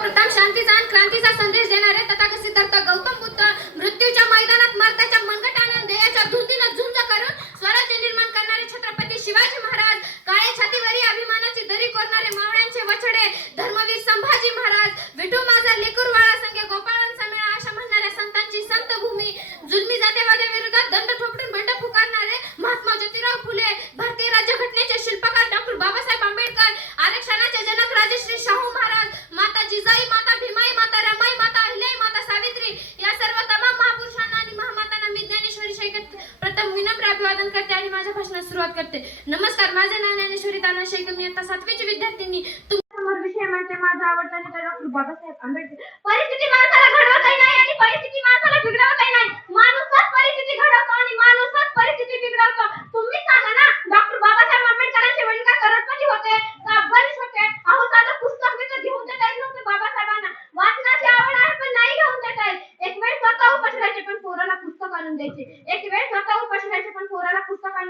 प्रथम शांतीचा आणि क्रांतीचा संदेश देणारे तथागत सिद्धार्थ गौतम बुद्ध मृत्यूच्या मैदानात मरताच्या मनगट भाषणास सुरुवात करते. नमस्कार माझे नाव ज्ञानेश्वरी ताना शेख मी आता सातवीची विद्यार्थिनी. तुमच्यासमोर विषय म्हणजे माझा आवडता नेता डॉक्टर बाबासाहेब आंबेडकर. परिस्थिती माणसाला घडवतही नाही आणि परिस्थिती माणसाला बिघडवतही नाही. माणूसच परिस्थिती घडवतो आणि माणूसच परिस्थिती बिघडवतो. तुम्ही सांगा ना डॉक्टर बाबासाहेब आंबेडकरांचे वडील काय करतपती होते? का अफगाणीच होते? अहो साधं पुस्तक बिस्तक घेऊन देता येत नव्हतं बाबासाहेबांना. वाचनाची आवड आहे पण नाही घेऊन देता येत. एक वेळ स्वतः उपाशी पण पोराला पुस्तक आणून द्यायचे. एक वेळ स्वतः उपाशी राहायचे पण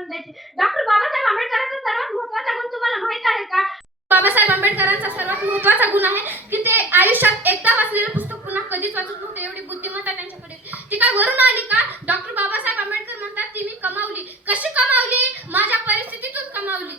डॉक्टर बाबासाहेब आंबेडकरांचा सर्वात महत्त्वाचा गुण तुम्हाला माहीत आहे का? बाबासाहेब आंबेडकरांचा सर्वात महत्त्वाचा गुण आहे की ते आयुष्यात एकदा वाचलेलं पुस्तक पुन्हा कधीच वाचत नव्हते एवढी बुद्धिमत्ता त्यांच्याकडे. ती काय वरून आली का? डॉक्टर बाबासाहेब आंबेडकर म्हणतात ती मी कमावली. कशी कमावली? माझ्या परिस्थितीतून कमावली.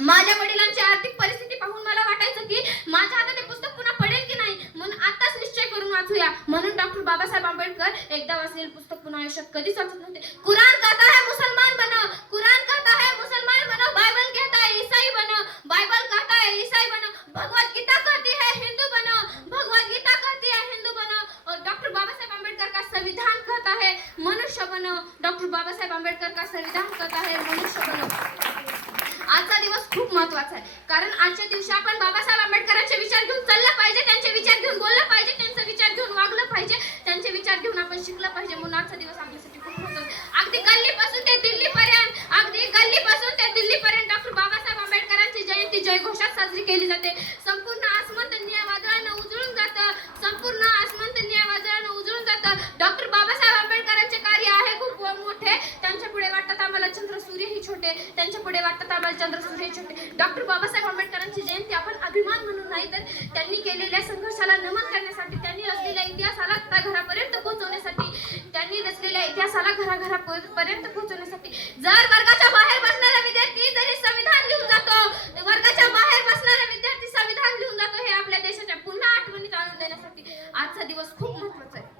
माझ्याकडे वडिलांची आर्थिक परिस्थिती पाहून मला वाटायचं की माझ्या हातात हे पुस्तक पुन्हा पडेल की नाही म्हणून आताच निश्चय करून वाचूया म्हणून डॉक्टर बाबासाहेब आंबेडकर एकदा वाचलेलं पुस्तक पुन्हा आयुष्यात कधीच वाचत नव्हते. कुराण कहता है मुसलमान बनो कुराण कहता है मुसलमान बनो बायबल कहता है ईसाई बनो बायबल कहता है ईसाई बनो भगवत गीता कहती है हिंदू बनो भगवत गीता कहती है हिंदू बनो और डॉक्टर बाबासाहेब आंबेडकर का संविधान कहता है मनुष्य बनो डॉक्टर बाबासाहेब आंबेडकर का संविधान कहता है मनुष्य बनो। आजचा दिवस खूप महत्त्वाचा आहे. कारण आजच्या दिवशी आपण बाबासाहेब आंबेडकरांचे विचार घेऊन चाललं पाहिजे त्यांचे विचार घेऊन बोललं पाहिजे त्यांचे विचार घेऊन वागलं पाहिजे त्यांचे विचार घेऊन आपण शिकलं पाहिजे म्हणून आजचा दिवस आपल्यासाठी खूप महत्त्वाचा आहे. अगदी गल्लीपासून ते दिल्लीपर्यंत अगदी गल्लीपासून ते दिल्लीपर्यंत डॉक्टर बाबासाहेब आंबेडकरांची जयंती जयघोषात साजरी केली जाते संपूर्ण आसमंत निळ्या वादळानं उजळून जातं संपूर्ण आसमंत निळ्या वादळानं उजळून जातं डॉक्टर बाबासाहेब आंबेडकरांचे कार्य आहे खूप मोठे त्यांच्या पुढे वाटतात आम्हाला चंद्र सूर्यही छोटे त्यांच्या पुढे वाटतात छोटे डॉक्टर बाबासाहेब आंबेडकरांची जयंती आपण अभिमान म्हणून नाही तर त्यांनी केलेल्या संघर्षाला नमन करण्यासाठी त्यांनी रचलेल्या इतिहासाला घरापर्यंत पोहोचवण्यासाठी त्यांनी रचलेल्या इतिहासाला घराघरापर्यंत पोहोचवण्यासाठी जर वर्गाच्या बाहेर बसणारा विद्यार्थी जरी संविधान लिहून जातो वर्गाच्या बाहेर बसणारा विद्यार्थी संविधान लिहून जातो हे आपल्या देशाच्या पुन्हा आठवणीत आणून देण्यासाठी आजचा दिवस खूप महत्त्वाचा आहे.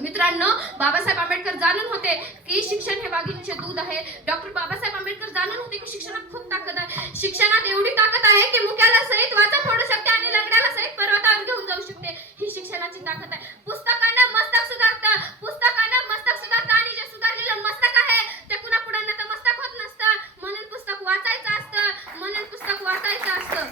मित्रांनो बाबासाहेब जाणून होते की शिक्षण हे वाघिणीचे दूध आहे. डॉक्टर बाबासाहेब आंबेडकर जाणून होते की शिक्षणात खूप ताकद आहे. शिक्षणात एवढी ताकद आहे की मुक्याला सहित वाचा फोडू शकते आणि लग्नाला सहित पर्वतावर घेऊन जाऊ शकते. ही शिक्षणाची ताकद आहे. पुस्तकांना मस्तक सुधारतं. पुस्तकांना मस्तक सुधारतं आणि जे सुधारलेलं मस्तक आहे ते कुणा पुढे मस्तक होत नसतं. म्हणून पुस्तक वाचायचं असतं. म्हणून पुस्तक वाचायचं असतं.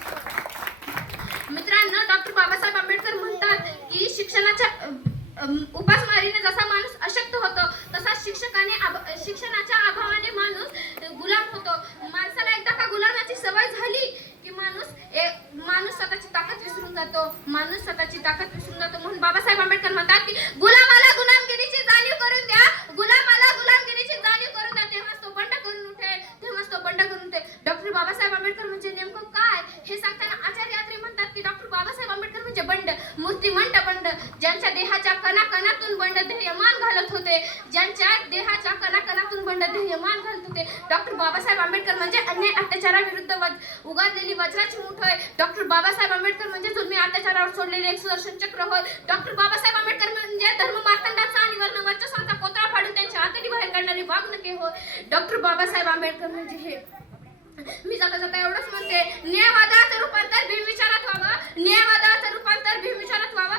मित्रांनो डॉक्टर बाबासाहेब आंबेडकर म्हणतात की शिक्षणाच्या उपास अम, उपासमारीने जसा माणूस अशक्त होतो तसा शिक्षकाने आभ- शिक्षणाच्या अभावाने माणूस अ, गुलाम होतो माणसाला एकदा का गुलामाची सवय झाली की माणूस ए, माणूस स्वतःची ताकद विसरून जातो माणूस स्वतःची ताकद विसरून जातो म्हणून बाबासाहेब आंबेडकर म्हणतात की गुलामाला गुलामगिरीची जाणीव करून द्या गुलामाला गुलामगिरीची जाणीव करून द्या तेव्हाच तो बंड करून उठेल तेव्हाच तो बंड करून उठेल डॉक्टर बाबासाहेब आंबेडकर म्हणजे नेमकं काय हे सांगताना आचार्य यात्रे म्हणतात की डॉक्टर बाबासाहेब आंबेडकर म्हणजे बंड मूर्तिमंत बंड ज्यांच्या देहाच्या कणाकणातून बंड ध्येयमान घालत होते. ज्यांच्या देहाच्या कणाकणातून बंड ध्येयमान घालत होते. डॉक्टर बाबासाहेब आंबेडकर म्हणजे अन्याय अत्याचाराविरुद्ध वज- उगारलेली वज्राची मूठ होय. डॉक्टर बाबासाहेब आंबेडकर म्हणजे जुलमी अत्याचारावर सोडलेले एक सुदर्शन चक्र होय. डॉक्टर बाबासाहेब आंबेडकर म्हणजे धर्म मार्तंडाचा आणि वर्ण स्वतः पोतळा फाडून त्यांच्या आतडी बाहेर काढणारी वागणुके होय. डॉक्टर बाबासाहेब आंबेडकर म्हणजे हे. मी जाता जाता एवढंच म्हणते. न्यायवादाचं रूपांतर भीमविचारात व्हावं. न्यायवादाचं रूपांतर भीमविचारात व्हावं.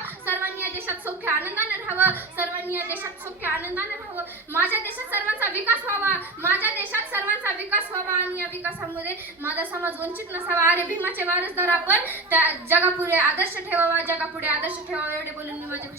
देशात सौख्य आनंदाने राहावं. सर्वांनी या देशात सौख्य आनंदाने राहावं. माझ्या देशात सर्वांचा विकास व्हावा. माझ्या देशात सर्वांचा विकास व्हावा आणि या विकासामध्ये माझा समाज वंचित नसावा. अरे भीमाचे वारसदार आपण त्या जगापुढे आदर्श ठेवावा जगापुढे आदर्श ठेवावा एवढे बोलून मी माझ्या